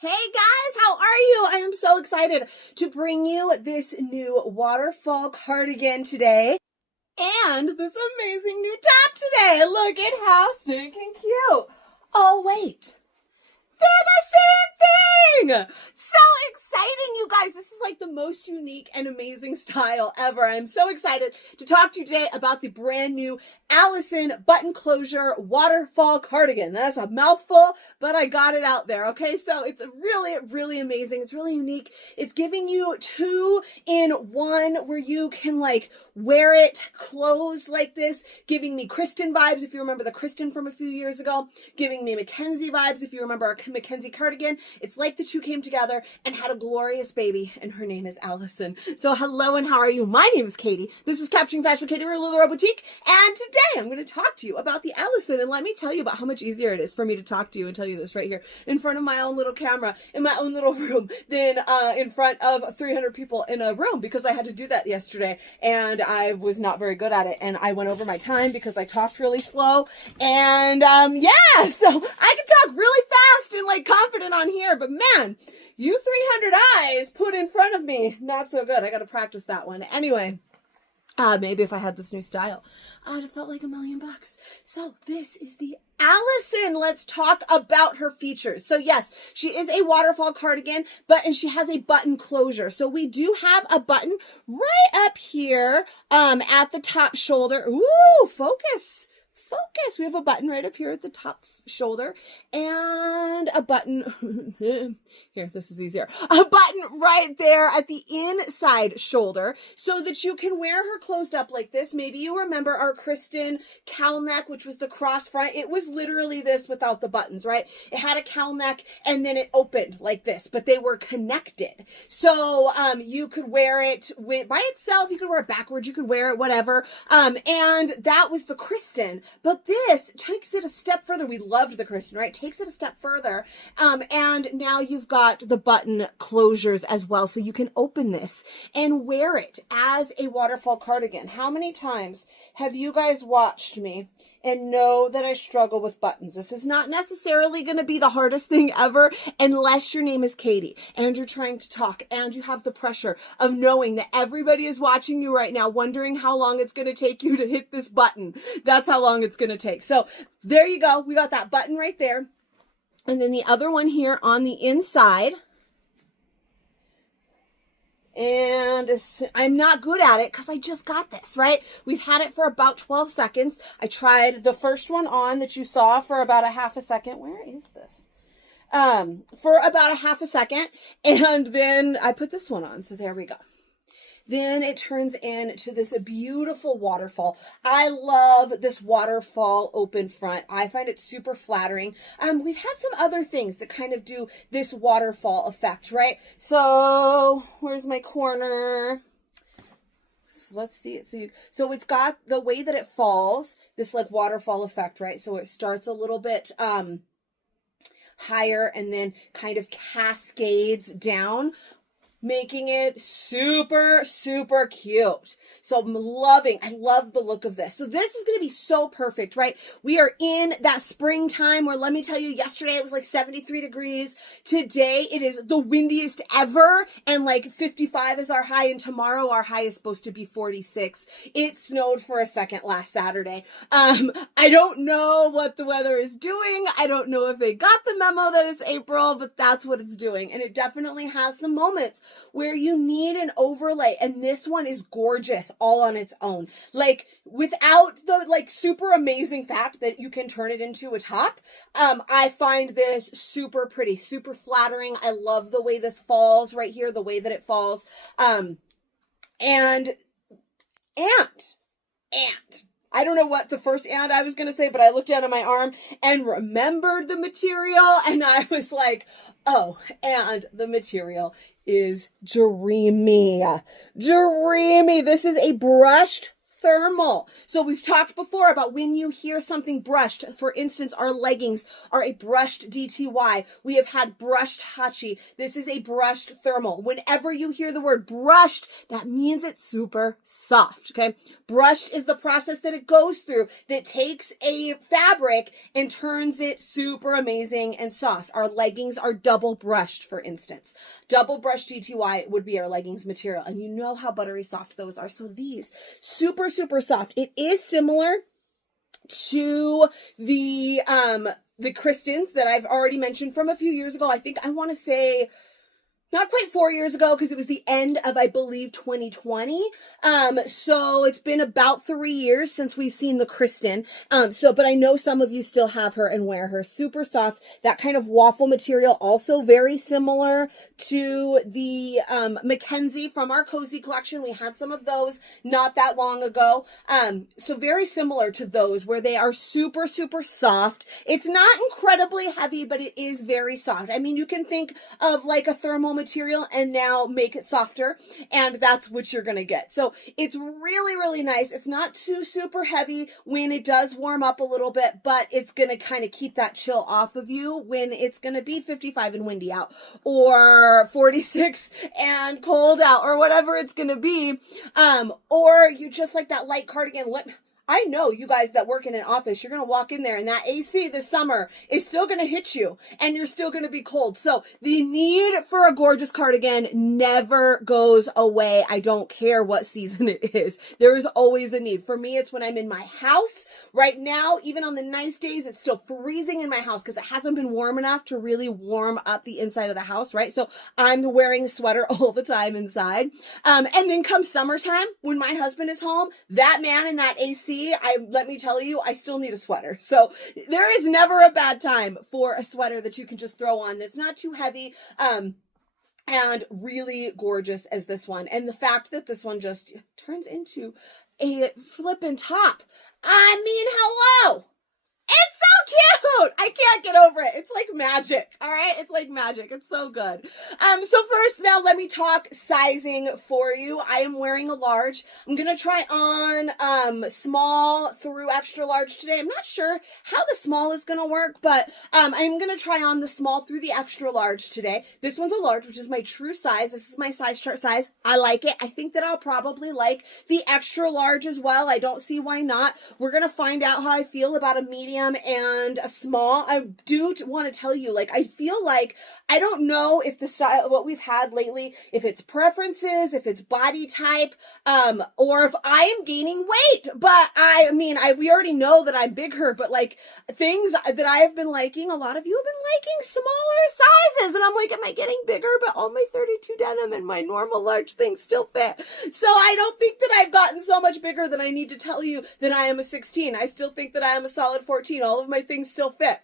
Hey guys, how are you? I am so excited to bring you this new Waterfall cardigan today and this amazing new top today. Look at how stinking cute. Oh wait, they're the same thing! So exciting, you guys. This is like the most unique and amazing style ever. I'm so excited to talk to you today about the brand new Allison button closure Waterfall cardigan. That's a mouthful, but I got it out there, okay? So it's really, really amazing. It's really unique. It's giving you 2-in-1 where you can like wear it closed like this, giving me Kristen vibes, if you remember the Kristen from a few years ago, giving me Mackenzie vibes, if you remember our Mackenzie cardigan. It's like the two came together and had a glorious baby, and her name is Allison. So hello and how are you? My name is Katie. This is Capturing Fashion with Katie, we're a Little Boutique, and today I'm going to talk to you about the Allison, and let me tell you about how much easier it is for me to talk to you and tell you this right here in front of my own little camera in my own little room than in front of 300 people in a room, because I had to do that yesterday and I was not very good at it, and I went over my time because I talked really slow, and yeah, so I can talk really fast and like confident on here, but man, you 300 eyes put in front of me, not so good. I got to practice that one. Anyway, maybe if I had this new style, I'd have felt like $1,000,000. So this is the Allison. Let's talk about her features. So yes, she is a waterfall cardigan, and she has a button closure. So we do have a button right up here, at the top shoulder. Ooh, focus. We have a button right up here at the top shoulder and a button here, this is easier, a button right there at the inside shoulder so that you can wear her closed up like this. Maybe you remember our Kristen cowl neck, which was the cross front. It was literally this without the buttons, right? It had a cowl neck and then it opened like this, but they were connected. So you could wear it by itself, you could wear it backwards, you could wear it whatever, and that was the Kristen. But this takes it a step further. We loved the Kristen, right? Takes it a step further. And now you've got the button closures as well. So you can open this and wear it as a waterfall cardigan. How many times have you guys watched me and know that I struggle with buttons? This is not necessarily going to be the hardest thing ever unless your name is Katie and you're trying to talk and you have the pressure of knowing that everybody is watching you right now, wondering how long it's going to take you to hit this button. That's how long it's going to take. So there you go. We got that button right there. And then the other one here on the inside. And I'm not good at it because I just got this, right? We've had it for about 12 seconds. I tried the first one on that you saw for about a half a second. Where is this? For about a half a second. And then I put this one on. So there we go. Then it turns into this beautiful waterfall. I love this waterfall open front. I find it super flattering. We've had some other things that kind of do this waterfall effect, right? So where's my corner? So let's see it. So it's got the way that it falls, this like waterfall effect, right? So it starts a little bit higher and then kind of cascades down, making it super, super cute. So I'm I love the look of this. So this is going to be so perfect, right? We are in that springtime where, let me tell you, yesterday it was like 73 degrees. Today it is the windiest ever, and like 55 is our high, and tomorrow our high is supposed to be 46. It snowed for a second last Saturday. I don't know what the weather is doing. I don't know if they got the memo that it's April, but that's what it's doing. And it definitely has some moments where you need an overlay, and this one is gorgeous all on its own, like without the like super amazing fact that you can turn it into a top. I find this super pretty, super flattering. I love the way this falls right here, the way that it falls. And I don't know what the first and I was going to say, but I looked down at my arm and remembered the material, and I was like, oh, and the material is dreamy. Dreamy. This is a brushed thermal. So we've talked before about when you hear something brushed. For instance, our leggings are a brushed DTY. We have had brushed Hachi. This is a brushed thermal. Whenever you hear the word brushed, that means it's super soft, okay? Brushed is the process that it goes through that takes a fabric and turns it super amazing and soft. Our leggings are double brushed, for instance. Double brushed DTY would be our leggings material, and you know how buttery soft those are. So these, super, super soft. It is similar to the Kristens that I've already mentioned from a few years ago. I think I want to say not quite 4 years ago, because it was the end of, I believe, 2020. So it's been about 3 years since we've seen the Kristen. But I know some of you still have her and wear her. Super soft, that kind of waffle material, also very similar to the Mackenzie from our Cozy collection. We had some of those not that long ago. So very similar to those, where they are super, super soft. It's not incredibly heavy, but it is very soft. I mean, you can think of like a thermal material and now make it softer, and that's what you're gonna get. So it's really, really nice. It's not too super heavy when it does warm up a little bit, but it's gonna kind of keep that chill off of you when it's gonna be 55 and windy out, or 46 and cold out, or whatever it's gonna be. Or you just like that light cardigan. I know you guys that work in an office, you're going to walk in there and that AC this summer is still going to hit you and you're still going to be cold. So the need for a gorgeous cardigan never goes away. I don't care what season it is. There is always a need. For me, it's when I'm in my house. Right now, even on the nice days, it's still freezing in my house because it hasn't been warm enough to really warm up the inside of the house, right? So I'm wearing a sweater all the time inside. And then come summertime, when my husband is home, that man in that AC, let me tell you, I still need a sweater. So there is never a bad time for a sweater that you can just throw on that's not too heavy, and really gorgeous as this one. And the fact that this one just turns into a flippin' top. I mean, hello. It's so cute. I can't get over it. It's like magic. All right. It's like magic. It's so good. So first, now let me talk sizing for you. I am wearing a large. I'm going to try on, small through extra large today. I'm not sure how the small is going to work, but, I'm going to try on the small through the extra large today. This one's a large, which is my true size. This is my size chart size. I like it. I think that I'll probably like the extra large as well. I don't see why not. We're going to find out how I feel about a medium and a small. I do want to tell you, like, I feel like, I don't know if the style, what we've had lately, if it's preferences, if it's body type, or if I am gaining weight. But I mean, we already know that I'm bigger, but like things that I have been liking, a lot of you have been liking smaller sizes. And I'm like, am I getting bigger? But all my 32 denim and my normal large things still fit. So I don't think that I've gotten so much bigger that I need to tell you that I am a 16. I still think that I am a solid 14. All of my things still fit.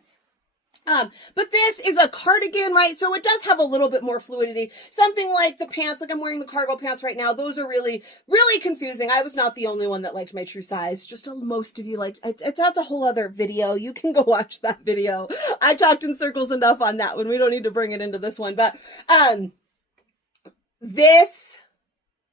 But this is a cardigan, right? So it does have a little bit more fluidity. Something like the pants, like I'm wearing the cargo pants right now. Those are really, really confusing. I was not the only one that liked my true size. Just most of you liked it. That's a whole other video. You can go watch that video. I talked in circles enough on that one. We don't need to bring it into this one, but, this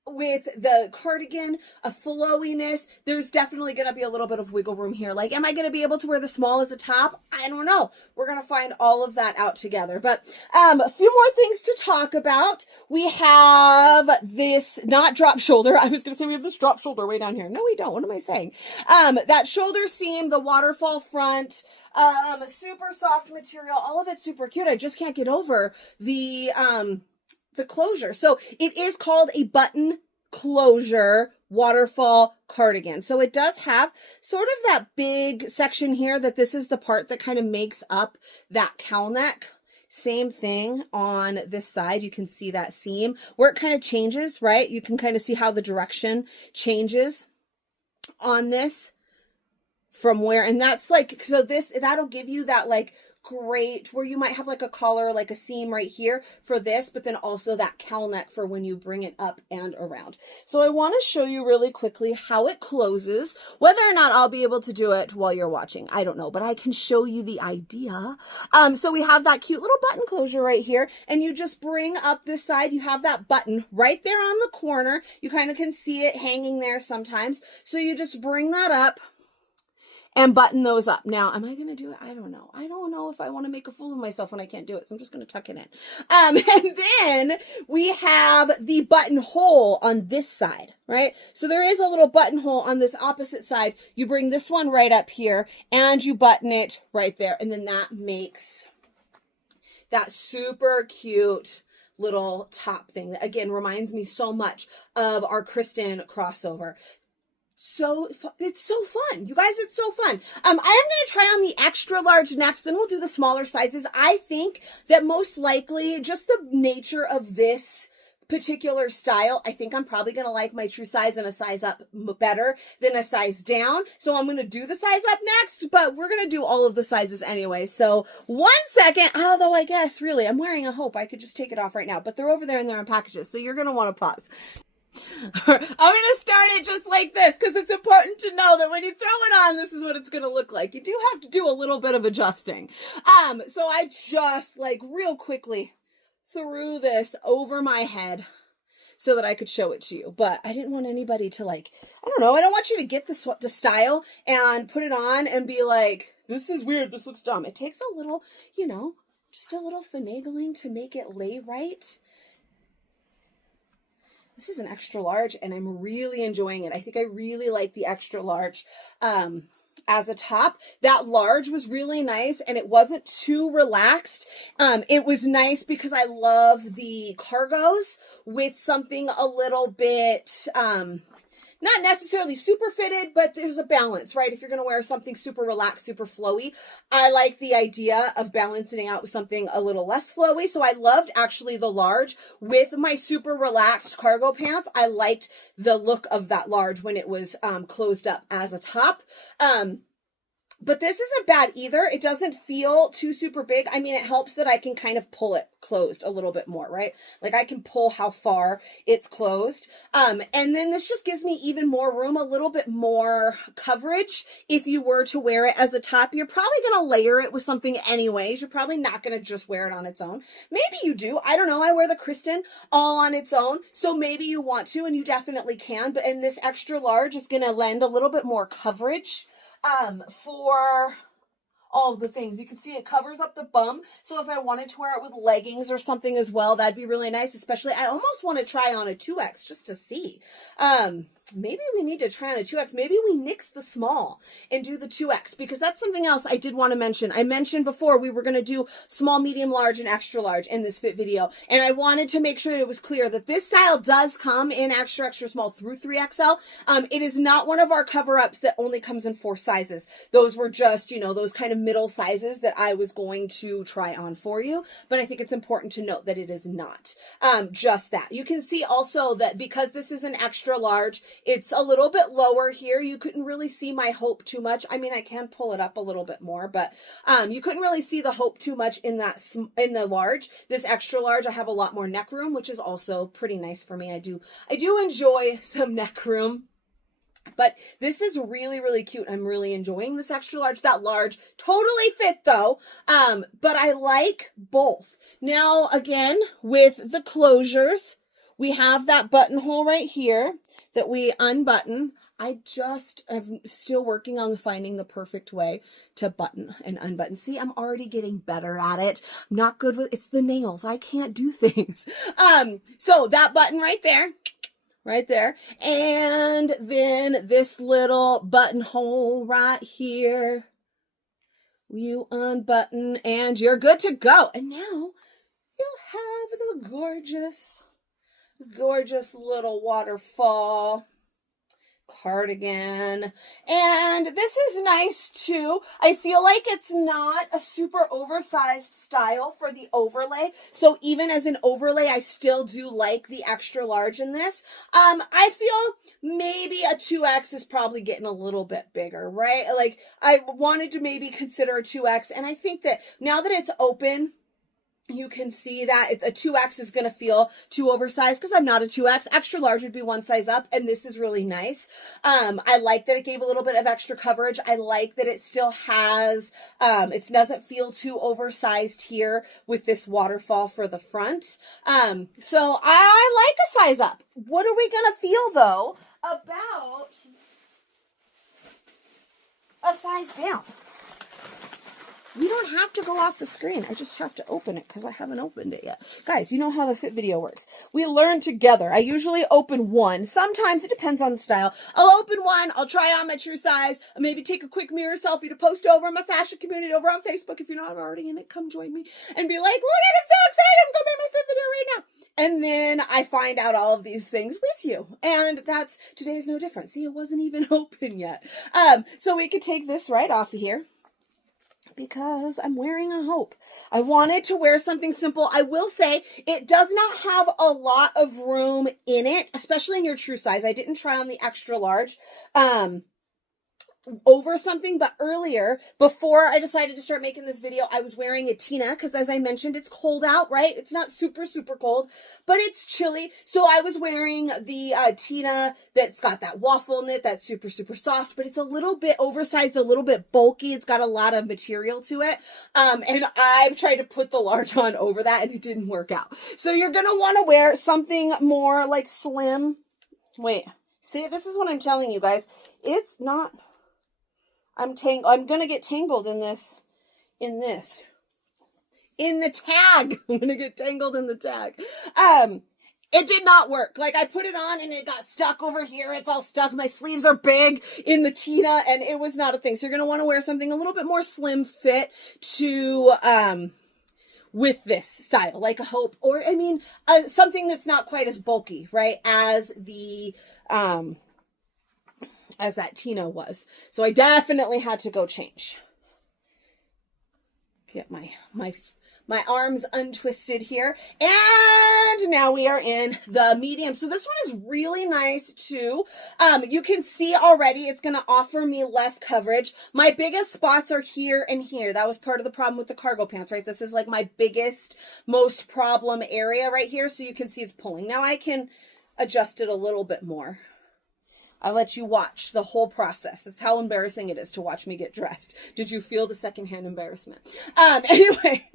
with the cardigan, a flowiness, there's definitely going to be a little bit of wiggle room here. Like, am I going to be able to wear the small as a top? I don't know. We're going to find all of that out together. But a few more things to talk about. We have this, not drop shoulder. I was going to say we have this drop shoulder way down here. No, we don't. What am I saying? That shoulder seam, the waterfall front, super soft material, all of it's super cute. I just can't get over the closure. So it is called a button closure waterfall cardigan. So it does have sort of that big section here that this is the part that kind of makes up that cowl neck. Same thing on this side. You can see that seam where it kind of changes, right? You can kind of see how the direction changes on this from where, and that's like, so this, that'll give you that like great where you might have like a collar, like a seam right here for this, but then also that cowl neck for when you bring it up and around. So I want to show you really quickly how it closes. Whether or not I'll be able to do it while you're watching, I don't know, but I can show you the idea. So we have that cute little button closure right here, and you just bring up this side. You have that button right there on the corner. You kind of can see it hanging there sometimes. So you just bring that up and button those up. Now, am I going to do it? I don't know. I don't know if I want to make a fool of myself when I can't do it. So I'm just going to tuck it in. And then we have the buttonhole on this side, right? So there is a little buttonhole on this opposite side. You bring this one right up here and you button it right there. And then that makes that super cute little top thing that, again, reminds me so much of our Kristen crossover. So it's so fun, you guys. It's so fun. I am going to try on the extra large next, then we'll do the smaller sizes. I think that most likely just the nature of this particular style, I think I'm probably going to like my true size and a size up better than a size down. So I'm going to do the size up next, but we're going to do all of the sizes anyway. So 1 second, although I guess really I'm wearing a hope I could just take it off right now, but they're over there and they're in packages. So you're going to want to pause. I'm going to start it just like this because it's important to know that when you throw it on, this is what it's going to look like. You do have to do a little bit of adjusting. So I just like real quickly threw this over my head so that I could show it to you. But I didn't want anybody to like, I don't know. I don't want you to get this the style and put it on and be like, this is weird. This looks dumb. It takes a little, you know, just a little finagling to make it lay right. This is an extra large and I'm really enjoying it. I think I really like the extra large as a top. That large was really nice and it wasn't too relaxed. It was nice because I love the cargos with something a little bit, not necessarily super fitted, but there's a balance, right? If you're going to wear something super relaxed, super flowy, I like the idea of balancing out with something a little less flowy. So I loved actually the large with my super relaxed cargo pants. I liked the look of that large when it was closed up as a top. But this isn't bad either. It doesn't feel too super big. I mean, it helps that I can kind of pull it closed a little bit more, right? Like I can pull how far it's closed. And then this just gives me even more room, a little bit more coverage. If you were to wear it as a top, you're probably going to layer it with something anyways. You're probably not going to just wear it on its own. Maybe you do. I don't know. I wear the Kristen all on its own. So maybe you want to, and you definitely can. But in this extra large is going to lend a little bit more coverage for all of the things. You can see it covers up the bum. So if I wanted to wear it with leggings or something as well, that'd be really nice. Especially, I almost want to try on a 2X just to see. Maybe we need to try on a 2X. Maybe we nix the small and do the 2X because that's something else I did want to mention. I mentioned before we were going to do small, medium, large, and extra large in this fit video. And I wanted to make sure that it was clear that this style does come in extra, extra small through 3XL. It is not one of our cover-ups that only comes in 4 sizes. Those were just, you know, those kind of middle sizes that I was going to try on for you. But I think it's important to note that it is not just that. You can see also that because this is an extra large, it's a little bit lower here. You couldn't really see my hope too much. I mean, I can pull it up a little bit more, but you couldn't really see the hope too much in that in the large. This extra large, I have a lot more neck room, which is also pretty nice for me. I do enjoy some neck room. But this is really, really cute. I'm really enjoying this extra large. That large totally fit though. But I like both. Now, again, with the closures, we have that buttonhole right here that we unbutton. I just am still working on finding the perfect way to button and unbutton. See, I'm already getting better at it. I'm not good with, it's the nails. I can't do things. So that button right there. And then this little buttonhole right here. You unbutton and you're good to go. And now you have the gorgeous, gorgeous little waterfall cardigan. And this is nice too. I feel like it's not a super oversized style for the overlay. So even as an overlay, I still do like the extra large in this. I feel maybe a 2X is probably getting a little bit bigger, right? Like I wanted to maybe consider a 2X. And I think that now that it's open, you can see that a 2X is going to feel too oversized because I'm not a 2X. Extra large would be one size up, and this is really nice. I like that it gave a little bit of extra coverage. I like that it still has, it doesn't feel too oversized here with this waterfall for the front. So I like a size up. What are we going to feel, though, about a size down? You don't have to go off the screen. I just have to open it because I haven't opened it yet. Guys, you know how the fit video works. We learn together. I usually open one. Sometimes it depends on the style. I'll open one. I'll try on my true size. I'll maybe take a quick mirror selfie to post over in my fashion community over on Facebook. If you're not already in it, come join me and be like, look at, I'm so excited. I'm going to make my fit video right now. And then I find out all of these things with you. And today is no different. See, it wasn't even open yet. So we could take this right off of here, because I'm wearing a hope. I wanted to wear something simple. I will say it does not have a lot of room in it, especially in your true size. I didn't try on the extra large over something, but earlier, before I decided to start making this video, I was wearing a Tina because, as I mentioned, it's cold out, right? It's not super, super cold, but it's chilly. So I was wearing the Tina that's got that waffle knit that's super, super soft, but it's a little bit oversized, a little bit bulky. It's got a lot of material to it. And I've tried to put the large on over that and it didn't work out. So you're going to want to wear something more like slim. Wait, see, this is what I'm telling you guys. It's not... I'm going to get tangled in the tag. I'm going to get tangled in the tag. It did not work. Like I put it on and it got stuck over here. It's all stuck. My sleeves are big in the Tina and it was not a thing. So you're going to want to wear something a little bit more slim fit to, with this style, like a hope, or I mean, something that's not quite as bulky, right? As the, as that Tina was. So I definitely had to go change. Get my arms untwisted here. And now we are in the medium. So this one is really nice too. You can see already it's going to offer me less coverage. My biggest spots are here and here. That was part of the problem with the cargo pants, right? This is like my biggest, most problem area right here. So you can see it's pulling. Now I can adjust it a little bit more. I let you watch the whole process. That's how embarrassing it is to watch me get dressed. Did you feel the secondhand embarrassment? Anyway,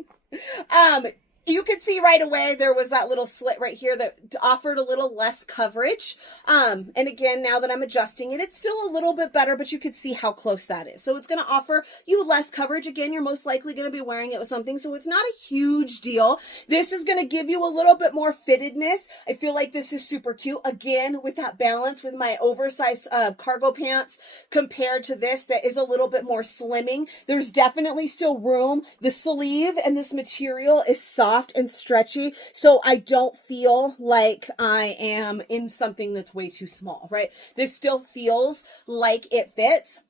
you could see right away there was that little slit right here that offered a little less coverage. And again, now that I'm adjusting it, it's still a little bit better, but you could see how close that is. So it's going to offer you less coverage. Again, you're most likely going to be wearing it with something, so it's not a huge deal. This is going to give you a little bit more fittedness. I feel like this is super cute. Again, with that balance with my oversized cargo pants compared to this that is a little bit more slimming. There's definitely still room. The sleeve and this material is soft and stretchy, so I don't feel like I am in something that's way too small, right? This still feels like it fits,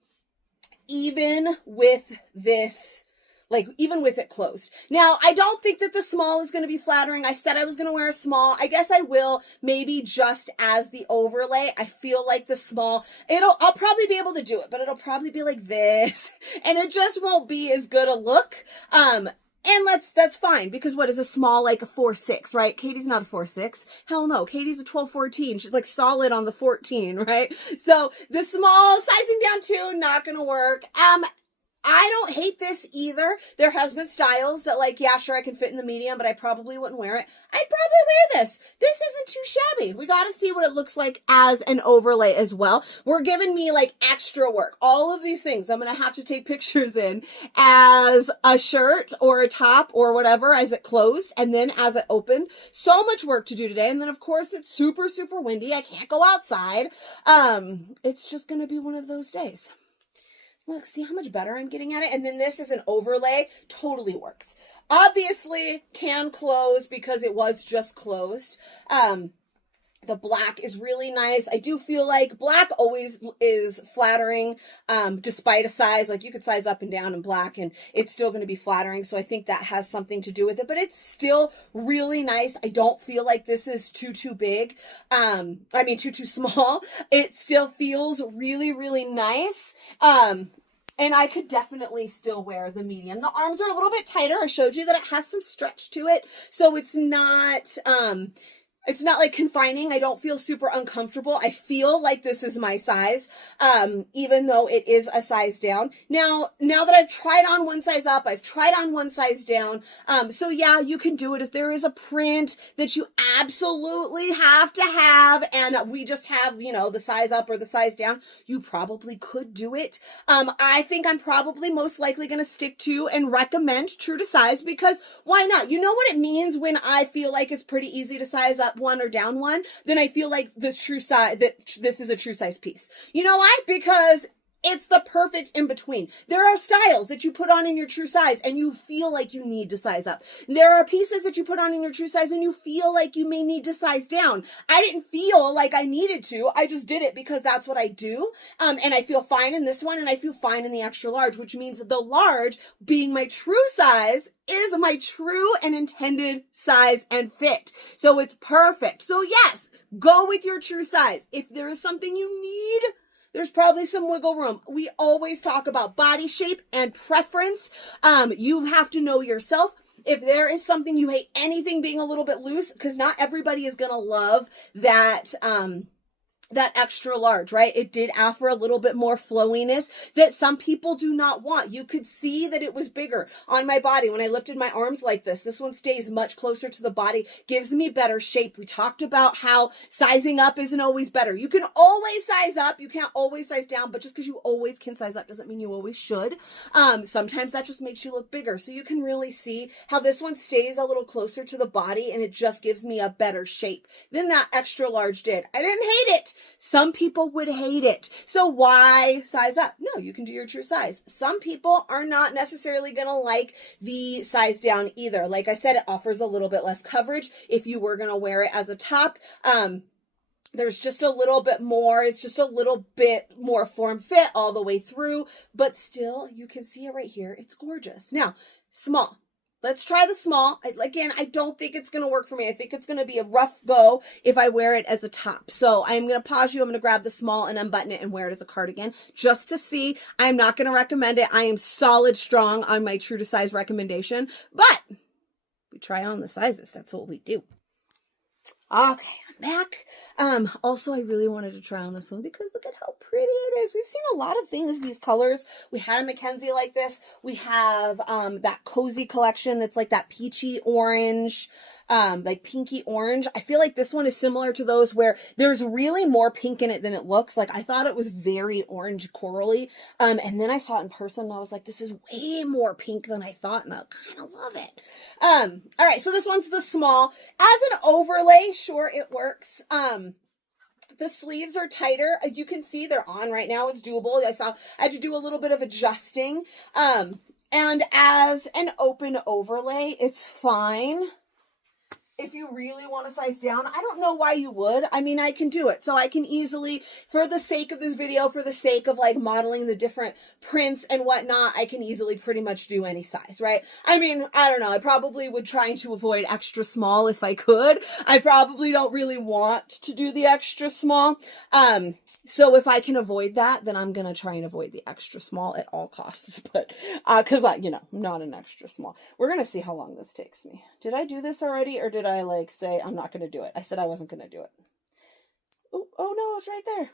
even with this, like even with it closed. Now, I don't think that the small is going to be flattering. I said I was going to wear a small. I guess I will, maybe just as the overlay. I feel like the small, I'll probably be able to do it, but it'll probably be like this, and it just won't be as good a look. And that's fine, because what is a small, like a 4'6", right? Katie's not a 4'6". Hell no. Katie's a 12'14". She's like solid on the 14, right? So the small sizing down too, not going to work. I don't hate this either. There has been styles that like, yeah, sure, I can fit in the medium, but I probably wouldn't wear it. I'd probably wear this. This isn't too shabby. We got to see what it looks like as an overlay as well. We're giving me like extra work. All of these things I'm going to have to take pictures in as a shirt or a top or whatever as it closed and then as it opened. So much work to do today. And then of course it's super, super windy. I can't go outside. It's just going to be one of those days. Look, see how much better I'm getting at it? And then this is an overlay. Totally works. Obviously, can close because it was just closed. The black is really nice. I do feel like black always is flattering, despite a size. Like you could size up and down in black and it's still going to be flattering. So I think that has something to do with it, but it's still really nice. I don't feel like this is too big. Too small. It still feels really, really nice. And I could definitely still wear the medium. The arms are a little bit tighter. I showed you that it has some stretch to it. So it's not like confining. I don't feel super uncomfortable. I feel like this is my size, even though it is a size down. Now that I've tried on one size up, I've tried on one size down. So yeah, you can do it. If there is a print that you absolutely have to have, and we just have, the size up or the size down, you probably could do it. I think I'm probably most likely going to stick to and recommend true to size, because why not? You know what it means when I feel like it's pretty easy to size up one or down one, then I feel like this is a true size piece. You know why? Because it's the perfect in between. There are styles that you put on in your true size and you feel like you need to size up. There are pieces that you put on in your true size and you feel like you may need to size down. I didn't feel like I needed to. I just did it because that's what I do. And I feel fine in this one and I feel fine in the extra large, which means that the large, being my true size, is my true and intended size and fit. So it's perfect. So yes, go with your true size. If there is something you need, there's probably some wiggle room. We always talk about body shape and preference. You have to know yourself. If there is something you hate, anything being a little bit loose, because not everybody is going to love that, that extra large, right? It did offer a little bit more flowiness that some people do not want. You could see that it was bigger on my body when I lifted my arms like this. This one stays much closer to the body, gives me better shape. We talked about how sizing up isn't always better. You can always size up. You can't always size down, but just because you always can size up doesn't mean you always should. Sometimes that just makes you look bigger. So you can really see how this one stays a little closer to the body and it just gives me a better shape than that extra large did. I didn't hate it. Some people would hate it. So why size up? No, you can do your true size. Some people are not necessarily going to like the size down either. Like I said, it offers a little bit less coverage if you were going to wear it as a top. There's just a little bit more. It's just a little bit more form fit all the way through, but still you can see it right here. It's gorgeous. Now, small. Let's try the small. Again, I don't think it's going to work for me. I think it's going to be a rough go if I wear it as a top. So I'm going to pause you. I'm going to grab the small and unbutton it and wear it as a cardigan just to see. I'm not going to recommend it. I am solid strong on my true to size recommendation, but we try on the sizes. That's what we do. Okay, I'm back. Also, I really wanted to try on this one because look at how pretty it is. We've seen a lot of things, these colors. We had a Mackenzie like this. We have that cozy collection that's like that peachy orange, like pinky orange. I feel like this one is similar to those where there's really more pink in it than it looks. Like I thought it was very orange corally. And then I saw it in person and I was like, this is way more pink than I thought. And I kind of love it. All right. So this one's the small. As an overlay, sure, it works. The sleeves are tighter. As you can see, they're on right now. It's doable. I had to do a little bit of adjusting. And as an open overlay, it's fine. If you really want to size down, I don't know why you would. I mean, I can do it. So I can easily, for the sake of this video, for the sake of like modeling the different prints and whatnot, I can easily pretty much do any size, right? I mean, I don't know. I probably would try to avoid extra small if I could. I probably don't really want to do the extra small. So if I can avoid that, then I'm going to try and avoid the extra small at all costs. But, cause I'm not an extra small. We're going to see how long this takes me. Did I do this already or did I like say I'm not going to do it? I said I wasn't going to do it. Oh no, it's right there.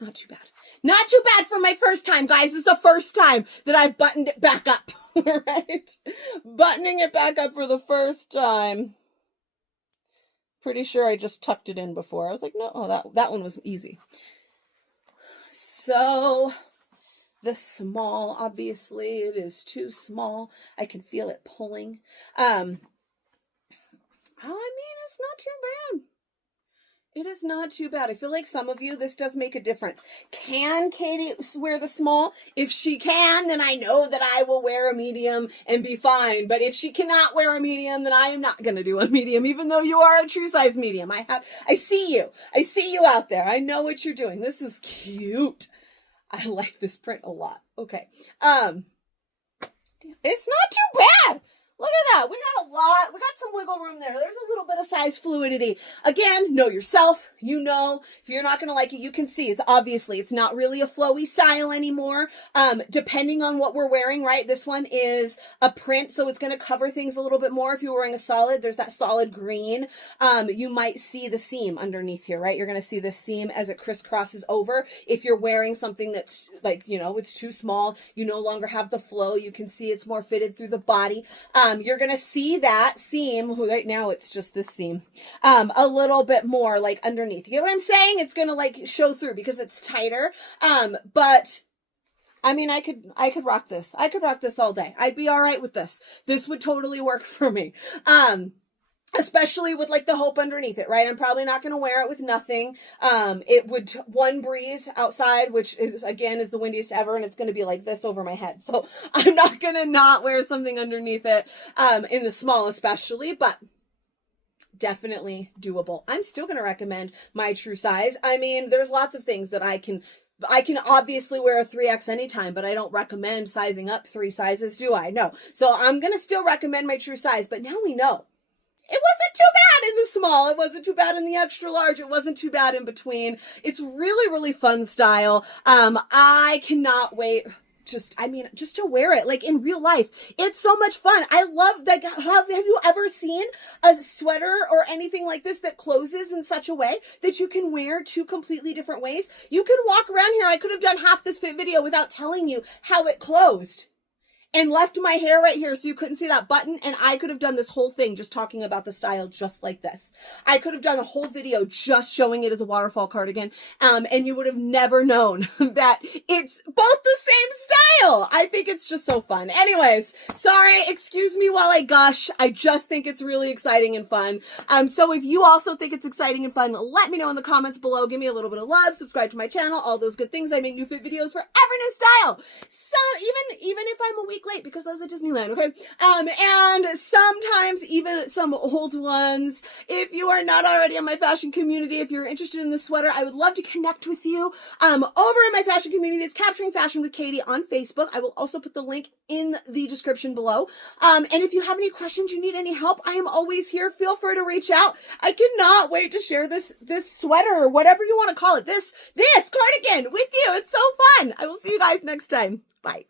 Not too bad. Not too bad for my first time, guys. It's the first time that I've buttoned it back up, right? Buttoning it back up for the first time. Pretty sure I just tucked it in before. I was like, no, that one was easy. So the small, obviously it is too small. I can feel it pulling. I mean, it's not too bad. It is not too bad. I feel like some of you, this does make a difference. Can Katie wear the small? If she can, then I know that I will wear a medium and be fine. But if she cannot wear a medium, then I am not going to do a medium, even though you are a true size medium. I see you. I see you out there. I know what you're doing. This is cute. I like this print a lot. Okay. It's not too bad. Look at that. We got a lot. We got some wiggle room there. There's a little bit of size fluidity. Again, know yourself. You know, if you're not going to like it, you can see it's not really a flowy style anymore. Depending on what we're wearing, right? This one is a print, so it's going to cover things a little bit more. If you're wearing a solid, there's that solid green. You might see the seam underneath here, right? You're going to see the seam as it crisscrosses over. If you're wearing something that's like, you know, it's too small, you no longer have the flow. You can see it's more fitted through the body. You're going to see that seam, right now it's just this seam, a little bit more like underneath. You get what I'm saying? It's going to like show through because it's tighter. But I mean, I could rock this. I could rock this all day. I'd be all right with this. This would totally work for me. Especially with like the hope underneath it, right? I'm probably not going to wear it with nothing. It would one breeze outside, which is again is the windiest ever, and it's going to be like this over my head. So I'm not going to not wear something underneath it, in the small especially, but definitely doable. I'm still going to recommend my true size. I mean, there's lots of things that I can obviously wear a 3X anytime, but I don't recommend sizing up 3 sizes, do I? No. So I'm going to still recommend my true size, but now we know. It wasn't too bad in the small. It wasn't too bad in the extra large. It wasn't too bad in between. It's really, really fun style. I cannot wait just to wear it like in real life. It's so much fun. I love that. Have you ever seen a sweater or anything like this that closes in such a way that you can wear 2 completely different ways? You could walk around here. I could have done half this fit video without telling you how it closed. And left my hair right here so you couldn't see that button. And I could have done this whole thing just talking about the style just like this. I could have done a whole video just showing it as a waterfall cardigan. And you would have never known that it's both the same style. I think it's just so fun. Anyways, sorry, excuse me while I gush. I just think it's really exciting and fun. So if you also think it's exciting and fun, let me know in the comments below. Give me a little bit of love, subscribe to my channel, all those good things. I make new fit videos for every new style. So even if I'm a week late because I was at Disneyland, okay? And sometimes even some old ones. If you are not already in my fashion community, if you're interested in this sweater, I would love to connect with you. Over in my fashion community, it's Capturing Fashion with Katie on Facebook. I will also put the link in the description below. And if you have any questions, you need any help, I am always here. Feel free to reach out. I cannot wait to share this sweater, whatever you want to call it, this cardigan with you. It's so fun. I will see you guys next time. Bye.